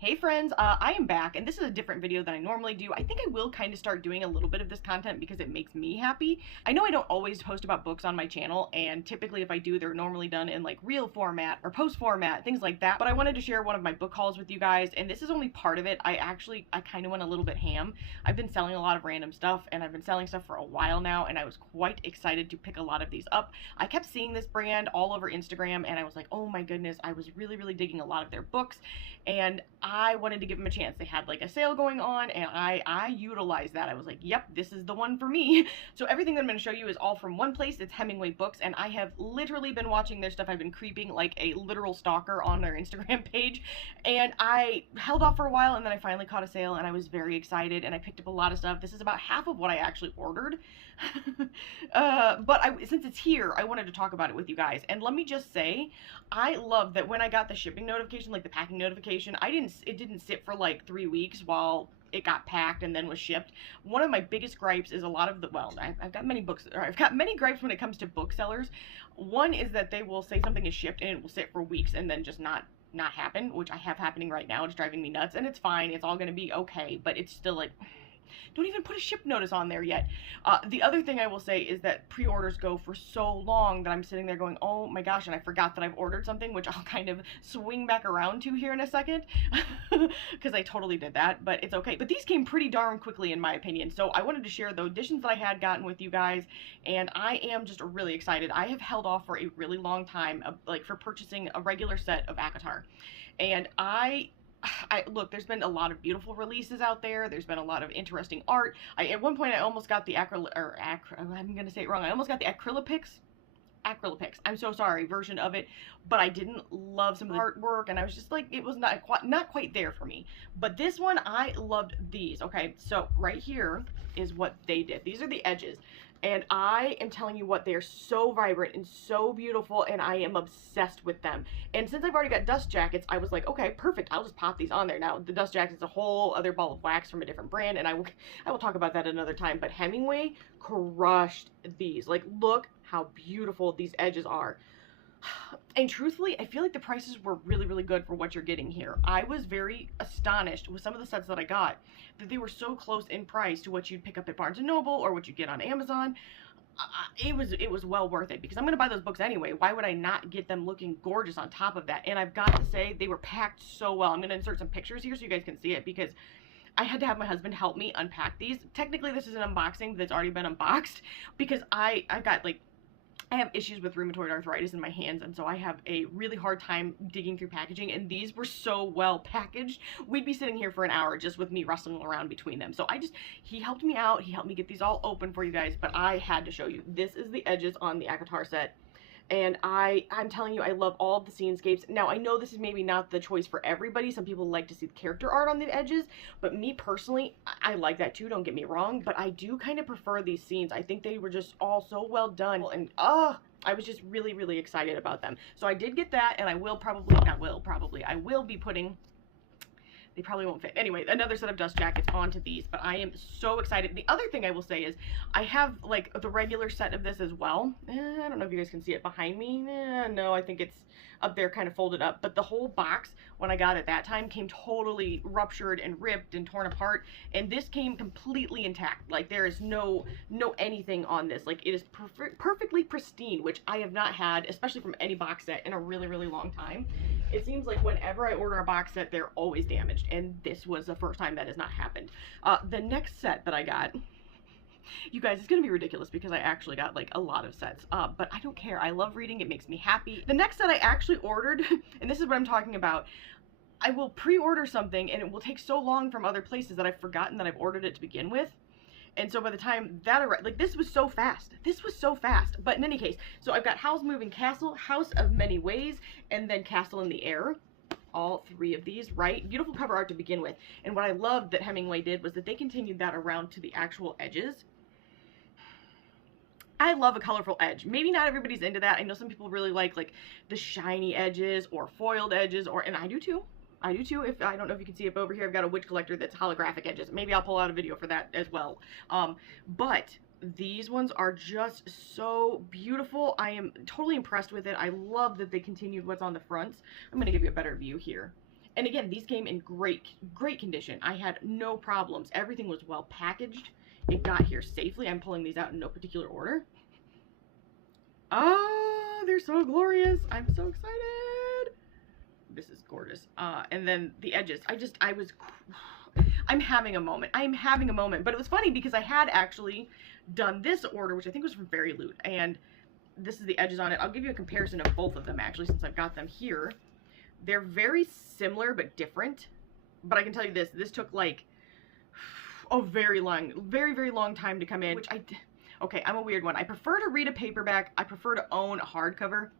Hey friends, I am back, and this is a different video than I normally do. I think I will kind of start doing a little bit of this content because it makes me happy. I know I don't always post about books on my channel, and typically if I do, they're normally done in like reel format or post format, things like that. But I wanted to share one of my book hauls with you guys, and this is only part of it. I kind of went a little bit ham. I've been selling a lot of random stuff, and I've been selling stuff for a while now, and I was quite excited to pick a lot of these up. I kept seeing this brand all over Instagram, and I was like, oh my goodness, I was really digging a lot of their books, and I wanted to give them a chance. They had like a sale going on, and I utilized that. I was like, yep, this is the one for me. So everything that I'm going to show you is all from one place. It's Hemingway Books, and I have literally been watching their stuff. I've been creeping like a literal stalker on their Instagram page, and I held off for a while, and then I finally caught a sale, and I was very excited, and I picked up a lot of stuff. This is about half of what I actually ordered. But since it's here, I wanted to talk about it with you guys. And let me just say, I love that when I got the shipping notification, like the packing notification, it didn't sit for like 3 weeks while it got packed and then was shipped. One of my biggest gripes is a lot of the, well, I've got many gripes when it comes to booksellers. One is that they will say something is shipped and it will sit for weeks and then just not happen, which I have happening right now. It's driving me nuts, and it's fine. It's all going to be okay, but it's still like, don't even put a ship notice on there yet. The other thing I will say is that pre-orders go for so long that I'm sitting there going, oh my gosh, and I forgot that I've ordered something, which I'll kind of swing back around to here in a second, because I totally did that, but it's okay. But these came pretty darn quickly in my opinion, so I wanted to share the editions that I had gotten with you guys, and I am just really excited. I have held off for a really long time, like for purchasing a regular set of ACOTAR, and look, there's been a lot of beautiful releases out there. There's been a lot of interesting art. At one point I almost got the I'm gonna say it wrong. I almost got the acrylics, I'm so sorry, version of it, but I didn't love some of the artwork, and I was just like, it was not quite there for me. But this one, I loved these. Okay, so right here is what they did. These are the edges, and I am telling you what, they are so vibrant and so beautiful, and I am obsessed with them. And since I've already got dust jackets, I was like, okay, perfect, I'll just pop these on there. Now, the dust jacket is a whole other ball of wax from a different brand, and I will talk about that another time, but Hemingway crushed these. Like, look how beautiful these edges are. And truthfully, I feel like the prices were really good for what you're getting here. I was very astonished with some of the sets that I got, that they were so close in price to what you'd pick up at Barnes & Noble or what you get on Amazon. It was well worth it, because I'm going to buy those books anyway. Why would I not get them looking gorgeous on top of that? And I've got to say, they were packed so well. I'm going to insert some pictures here so you guys can see it, because I had to have my husband help me unpack these. Technically, this is an unboxing that's already been unboxed, because I have issues with rheumatoid arthritis in my hands, and so I have a really hard time digging through packaging, and these were so well packaged. We'd be sitting here for an hour just with me rustling around between them. So he helped me out. He helped me get these all open for you guys, but I had to show you. This is the edges on the ACOTAR set. And I'm telling you, I love all of the scenescapes. Now, I know this is maybe not the choice for everybody. Some people like to see the character art on the edges, but me personally, I like that too, don't get me wrong, but I do kind of prefer these scenes. I think they were just all so well done, and I was just really excited about them. So I did get that, and I will be putting, they probably won't fit. Anyway, another set of dust jackets onto these, but I am so excited. The other thing I will say is I have like the regular set of this as well. I don't know if you guys can see it behind me. No, I think it's up there kind of folded up, but the whole box when I got it that time came totally ruptured and ripped and torn apart, and this came completely intact. Like, there is no anything on this. Like, it is perfectly pristine, which I have not had, especially from any box set, in a really long time. It seems like whenever I order a box set, they're always damaged, and this was the first time that has not happened. The next set that I got, you guys, it's gonna be ridiculous because I actually got like a lot of sets, but I don't care. I love reading. It makes me happy. The next set I actually ordered, and this is what I'm talking about, I will pre-order something and it will take so long from other places that I've forgotten that I've ordered it to begin with. And so by the time that arrived, like, this was so fast. This was so fast. But in any case, so I've got Howl's Moving Castle, House of Many Ways, and then Castle in the Air. All three of these, right? Beautiful cover art to begin with. And what I loved that Hemingway did was that they continued that around to the actual edges. I love a colorful edge. Maybe not everybody's into that. I know some people really like the shiny edges or foiled edges, and I do too. I don't know if you can see it over here. I've got a witch collector that's holographic edges. Maybe I'll pull out a video for that as well. But these ones are just so beautiful. I am totally impressed with it. I love that they continued what's on the fronts. I'm going to give you a better view here. And again, these came in great condition. I had no problems. Everything was well packaged. It got here safely. I'm pulling these out in no particular order. Oh, they're so glorious. I'm so excited. This is gorgeous. And then the edges. I'm having a moment. I'm having a moment. But it was funny because I had actually done this order, which I think was from Fairy Loot. And this is the edges on it. I'll give you a comparison of both of them, actually, since I've got them here. They're very similar but different. But I can tell you this. This took like a very long time to come in. Okay, I'm a weird one. I prefer to read a paperback. I prefer to own a hardcover.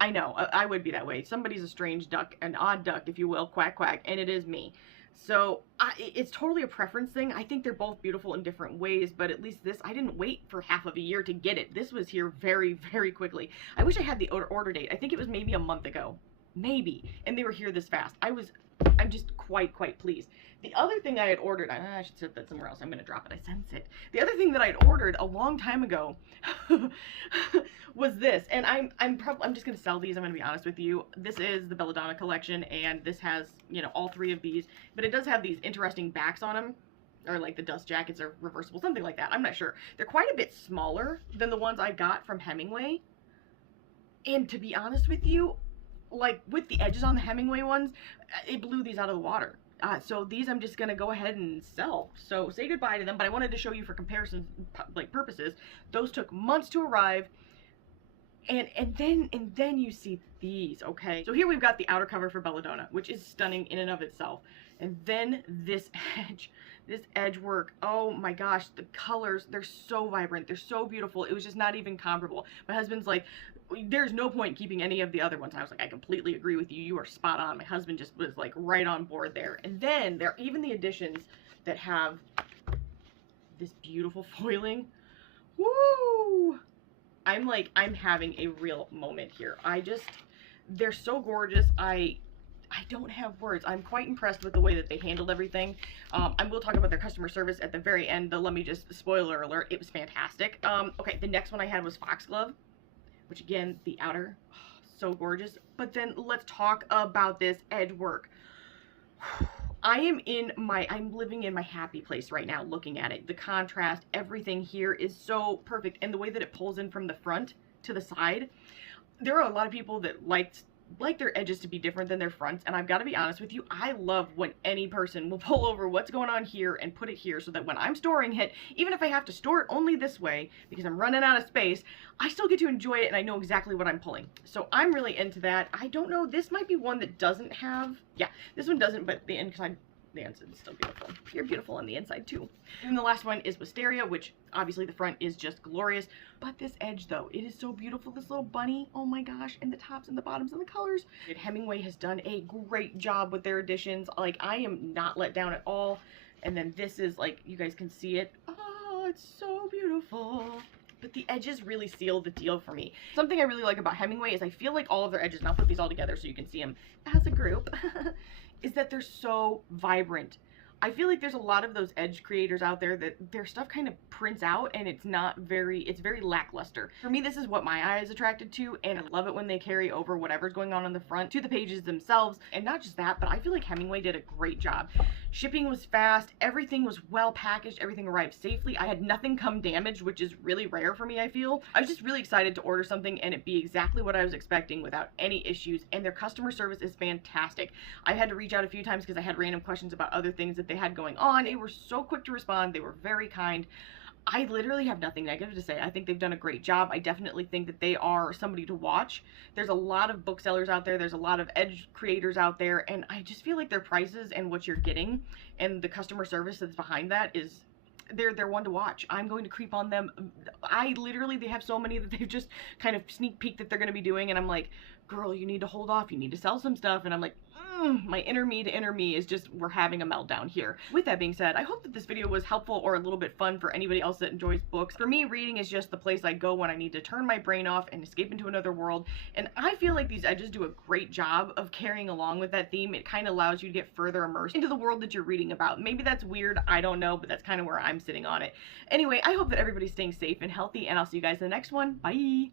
I know, I would be that way. Somebody's a strange duck, an odd duck, if you will, quack quack, and it is me. So it's totally a preference thing. I think they're both beautiful in different ways, but at least this, I didn't wait for half of a year to get it. This was here very quickly. I wish I had the order date. I think it was maybe a month ago. Maybe. And they were here this fast. I'm just quite pleased. The other thing I had ordered, I should set that somewhere else. I'm going to drop it. I sense it. The other thing that I had ordered a long time ago was this. And I'm just going to sell these. I'm going to be honest with you. This is the Belladonna collection, and this has, you know, all three of these. But it does have these interesting backs on them. Or like the dust jackets are reversible, something like that. I'm not sure. They're quite a bit smaller than the ones I got from Hemingway. And to be honest with you, like with the edges on the Hemingway ones, it blew these out of the water. So these I'm just gonna go ahead and sell. So say goodbye to them, but I wanted to show you for comparison purposes. Those took months to arrive. And then you see these, okay? So here we've got the outer cover for Belladonna, which is stunning in and of itself. And then this edge work, oh my gosh, the colors, they're so vibrant, they're so beautiful. It was just not even comparable. My husband's like, there's no point keeping any of the other ones. I was like, I completely agree with you. You are spot on. My husband just was like right on board there. And then there are even the editions that have this beautiful foiling. Woo! I'm having a real moment here. They're so gorgeous. I don't have words. I'm quite impressed with the way that they handled everything. I will talk about their customer service at the very end, though. Let me just, spoiler alert, it was fantastic. Okay, the next one I had was Foxglove, which again, the outer, so gorgeous. But then let's talk about this edge work. I'm living in my happy place right now looking at it. The contrast, everything here is so perfect. And the way that it pulls in from the front to the side, there are a lot of people that like their edges to be different than their fronts, and I've got to be honest with you, I love when any person will pull over what's going on here and put it here so that when I'm storing it, even if I have to store it only this way because I'm running out of space, I still get to enjoy it and I know exactly what I'm pulling. So I'm really into that. I don't know, this might be one that doesn't have, yeah, this one doesn't, but the inside is still beautiful. You're beautiful on the inside too. And the last one is Wisteria, which obviously the front is just glorious, but this edge though, it is so beautiful. This little bunny, oh my gosh, and the tops and the bottoms and the colors. Hemingway has done a great job with their editions. Like, I am not let down at all. And then this is like, you guys can see it. Oh, it's so beautiful. But the edges really seal the deal for me. Something I really like about Hemingway is I feel like all of their edges, and I'll put these all together so you can see them as a group, is that they're so vibrant. I feel like there's a lot of those edge creators out there that their stuff kind of prints out and it's very lackluster. For me, this is what my eye is attracted to, and I love it when they carry over whatever's going on the front to the pages themselves. And not just that, but I feel like Hemingway did a great job. Shipping was fast, everything was well packaged, everything arrived safely. I had nothing come damaged, which is really rare for me, I feel. I was just really excited to order something and it be exactly what I was expecting without any issues, and their customer service is fantastic. I had to reach out a few times because I had random questions about other things that they had going on. They were so quick to respond. They were very kind. I literally have nothing negative to say. I think they've done a great job. I definitely think that they are somebody to watch. There's a lot of booksellers out there. There's a lot of edge creators out there, and I just feel like their prices and what you're getting and the customer service that's behind that is they're one to watch. I'm going to creep on them. They have so many that they've just kind of sneak peek that they're going to be doing, and I'm like, girl, you need to hold off. You need to sell some stuff. And I'm like, my inner me is just, we're having a meltdown here. With that being said, I hope that this video was helpful or a little bit fun for anybody else that enjoys books. For me, reading is just the place I go when I need to turn my brain off and escape into another world. And I feel like these edges do a great job of carrying along with that theme. It kind of allows you to get further immersed into the world that you're reading about. Maybe that's weird, I don't know, but that's kind of where I'm sitting on it. Anyway, I hope that everybody's staying safe and healthy, and I'll see you guys in the next one. Bye!